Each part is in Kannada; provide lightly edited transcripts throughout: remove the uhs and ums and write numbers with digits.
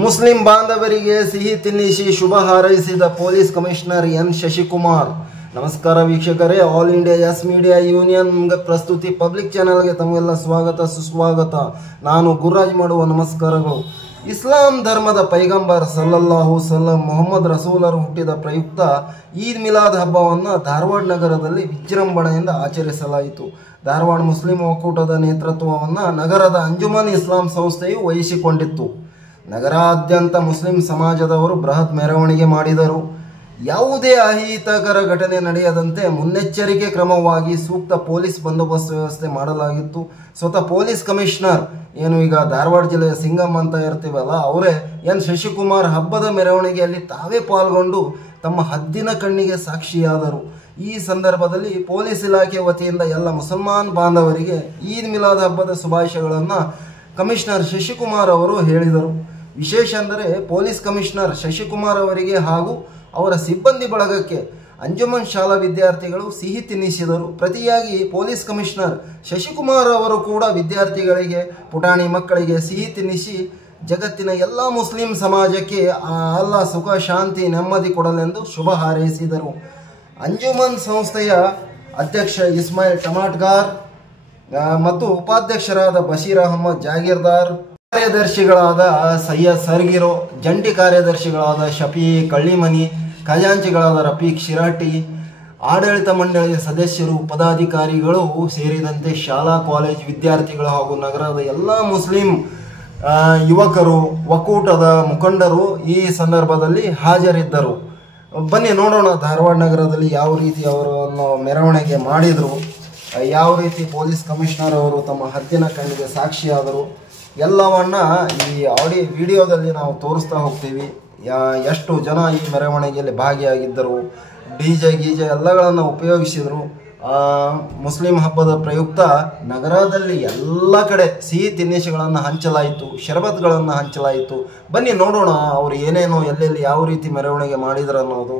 ಮುಸ್ಲಿಂ ಬಾಂಧವರಿಗೆ ಸಿಹಿ ತಿನ್ನಿಸಿ ಶುಭ ಹಾರೈಸಿದ ಪೊಲೀಸ್ ಕಮಿಷನರ್ ಎನ್ ಶಶಿಕುಮಾರ್. ನಮಸ್ಕಾರ ವೀಕ್ಷಕರೇ, all India S media union ಪ್ರಸ್ತುತಿ ಪಬ್ಲಿಕ್ ಚಾನೆಲ್ಗೆ ತಮಗೆಲ್ಲ ಸ್ವಾಗತ ಸುಸ್ವಾಗತ. ನಾನು ಗುರುರಾಜ್ ಮಾಡುವ ನಮಸ್ಕಾರಗಳು. ಇಸ್ಲಾಂ ಧರ್ಮದ ಪೈಗಂಬರ್ ಸಲ್ಲಲ್ಲಾಹು ಸಲ್ಲಂ ಮೊಹಮ್ಮದ್ ರಸೂಲರು ಹುಟ್ಟಿದ ಪ್ರಯುಕ್ತ ಈದ್ ಮಿಲಾದ್ ಹಬ್ಬವನ್ನು ಧಾರವಾಡ ನಗರದಲ್ಲಿ ವಿಜೃಂಭಣೆಯಿಂದ ಆಚರಿಸಲಾಯಿತು. ಧಾರವಾಡ ಮುಸ್ಲಿಂ ಒಕ್ಕೂಟದ ನೇತೃತ್ವವನ್ನು ನಗರದ ಅಂಜುಮನ್ ಇಸ್ಲಾಂ ಸಂಸ್ಥೆಯು ವಹಿಸಿಕೊಂಡಿತ್ತು. ನಗರಾದ್ಯಂತ ಮುಸ್ಲಿಂ ಸಮಾಜದವರು ಬೃಹತ್ ಮೆರವಣಿಗೆ ಮಾಡಿದರು. ಯಾವುದೇ ಅಹಿತಕರ ಘಟನೆ ನಡೆಯದಂತೆ ಮುನ್ನೆಚ್ಚರಿಕೆ ಕ್ರಮವಾಗಿ ಸೂಕ್ತ ಪೊಲೀಸ್ ಬಂದೋಬಸ್ತ್ ವ್ಯವಸ್ಥೆ ಮಾಡಲಾಗಿತ್ತು. ಸ್ವತಃ ಪೊಲೀಸ್ ಕಮಿಷನರ್ ಏನು ಈಗ ಧಾರವಾಡ ಜಿಲ್ಲೆಯ ಸಿಂಗಮ್ ಅಂತ ಇರ್ತೀವಲ್ಲ, ಅವರೇ ಎನ್ ಶಶಿಕುಮಾರ್ ಹಬ್ಬದ ಮೆರವಣಿಗೆಯಲ್ಲಿ ತಾವೇ ಪಾಲ್ಗೊಂಡು ತಮ್ಮ ಹದ್ದಿನ ಕಣ್ಣಿಗೆ ಸಾಕ್ಷಿಯಾದರು. ಈ ಸಂದರ್ಭದಲ್ಲಿ ಪೊಲೀಸ್ ಇಲಾಖೆ ವತಿಯಿಂದ ಎಲ್ಲ ಮುಸಲ್ಮಾನ್ ಬಾಂಧವರಿಗೆ ಈದ್ ಮಿಲಾದ್ ಹಬ್ಬದ ಶುಭಾಶಯಗಳನ್ನು ಕಮಿಷನರ್ ಶಶಿಕುಮಾರ್ ಅವರು ಹೇಳಿದರು. ವಿಶೇಷ ಅಂದರೆ ಪೊಲೀಸ್ ಕಮಿಷನರ್ ಶಶಿಕುಮಾರ್ ಅವರಿಗೆ ಹಾಗೂ ಅವರ ಸಿಬ್ಬಂದಿ ಬಳಗಕ್ಕೆ ಅಂಜುಮನ್ ಶಾಲಾ ವಿದ್ಯಾರ್ಥಿಗಳು ಸಿಹಿ ತಿನ್ನಿಸಿದರು. ಪ್ರತಿಯಾಗಿ ಪೊಲೀಸ್ ಕಮಿಷನರ್ ಶಶಿಕುಮಾರ್ ಅವರು ಕೂಡ ವಿದ್ಯಾರ್ಥಿಗಳಿಗೆ, ಪುಟಾಣಿ ಮಕ್ಕಳಿಗೆ ಸಿಹಿ ತಿನ್ನಿಸಿ ಜಗತ್ತಿನ ಎಲ್ಲ ಮುಸ್ಲಿಂ ಸಮಾಜಕ್ಕೆ ಅಲ್ಲಾ ಸುಖ ಶಾಂತಿ ನೆಮ್ಮದಿ ಕೊಡಲೆಂದು ಶುಭ ಹಾರೈಸಿದರು. ಅಂಜುಮನ್ ಸಂಸ್ಥೆಯ ಅಧ್ಯಕ್ಷ ಇಸ್ಮಾಯಿಲ್ ಟಮಾಟ್ಗಾರ್ ಮತ್ತು ಉಪಾಧ್ಯಕ್ಷರಾದ ಬಶೀರ್ ಅಹಮದ್ ಜಾಗೀರ್ದಾರ್, ಕಾರ್ಯದರ್ಶಿಗಳಾದ ಸೈಯದ್ ಸರ್ಗಿರೋ, ಜಂಟಿ ಕಾರ್ಯದರ್ಶಿಗಳಾದ ಶಫಿ ಕಳ್ಳಿಮನಿ, ಖಜಾಂಚಿಗಳಾದ ರಫೀಕ್ ಶಿರಾಟಿ, ಆಡಳಿತ ಮಂಡಳಿಯ ಸದಸ್ಯರು, ಪದಾಧಿಕಾರಿಗಳು ಸೇರಿದಂತೆ ಶಾಲಾ ಕಾಲೇಜ್ ವಿದ್ಯಾರ್ಥಿಗಳು ಹಾಗೂ ನಗರದ ಎಲ್ಲ ಮುಸ್ಲಿಂ ಯುವಕರು, ಒಕ್ಕೂಟದ ಮುಖಂಡರು ಈ ಸಂದರ್ಭದಲ್ಲಿ ಹಾಜರಿದ್ದರು. ಬನ್ನಿ ನೋಡೋಣ ಧಾರವಾಡ ನಗರದಲ್ಲಿ ಯಾವ ರೀತಿ ಅವರನ್ನು ಮೆರವಣಿಗೆ ಮಾಡಿದರು, ಯಾವ ರೀತಿ ಪೊಲೀಸ್ ಕಮಿಷನರ್ ಅವರು ತಮ್ಮ ಹದ್ದಿನ ಕಣ್ಣಿಗೆ ಸಾಕ್ಷಿಯಾದರು ಎಲ್ಲವನ್ನ ಈ ವಿಡಿಯೋದಲ್ಲಿ ನಾವು ತೋರಿಸ್ತಾ ಹೋಗ್ತೀವಿ. ಎಷ್ಟು ಜನ ಈ ಮೆರವಣಿಗೆಯಲ್ಲಿ ಭಾಗಿಯಾಗಿದ್ದರು, ಡಿಜೆ ಗೀಜೆ ಎಲ್ಲಗಳನ್ನು ಉಪಯೋಗಿಸಿದರು. ಮುಸ್ಲಿಂ ಹಬ್ಬದ ಪ್ರಯುಕ್ತ ನಗರದಲ್ಲಿ ಎಲ್ಲ ಕಡೆ ಸಿಹಿ ತಿನಿಸುಗಳನ್ನು ಹಂಚಲಾಯಿತು, ಶರಬತ್ಗಳನ್ನು ಹಂಚಲಾಯಿತು. ಬನ್ನಿ ನೋಡೋಣ ಅವರು ಏನೇನೋ ಎಲ್ಲೆಲ್ಲಿ ಯಾವ ರೀತಿ ಮೆರವಣಿಗೆ ಮಾಡಿದ್ರು ಅನ್ನೋದು.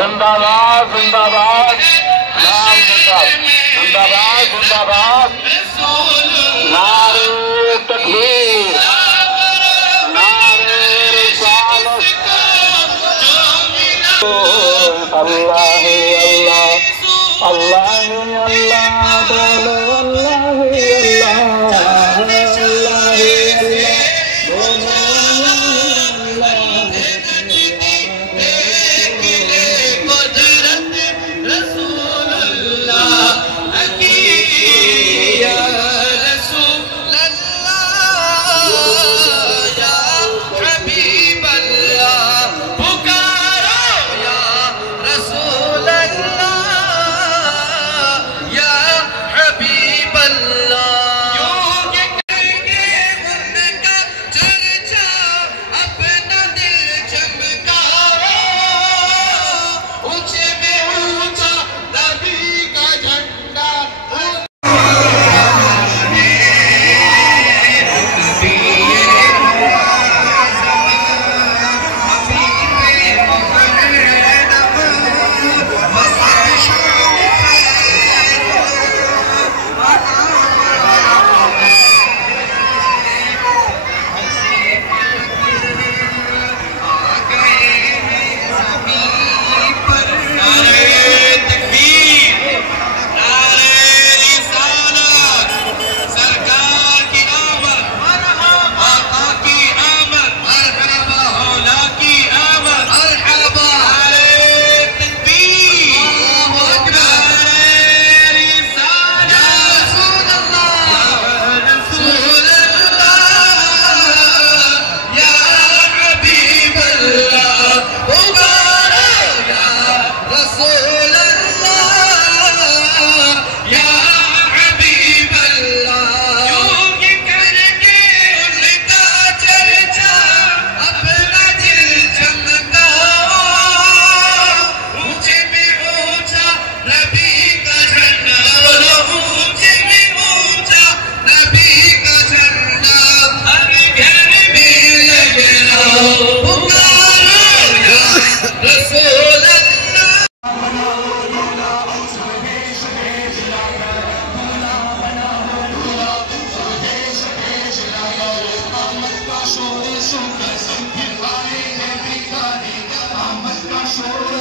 जिंदाबाद जिंदाबाद नाम जिंदाबाद जिंदाबाद नारे तकबीर नारे रिसालत अल्लाह है अल्लाह अल्लाह है अल्लाह बोलो अल्लाह है अल्लाह अल्लाह है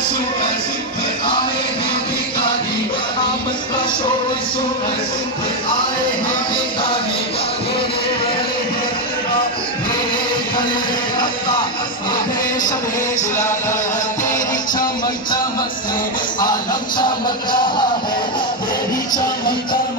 सुपर आए हैं भिखारी, आफत का शोर सुपर आए हैं भिखारी, शबे जिलाला तेरी चमक चमक से आलम चमक रहा है, तेरी चमक चमक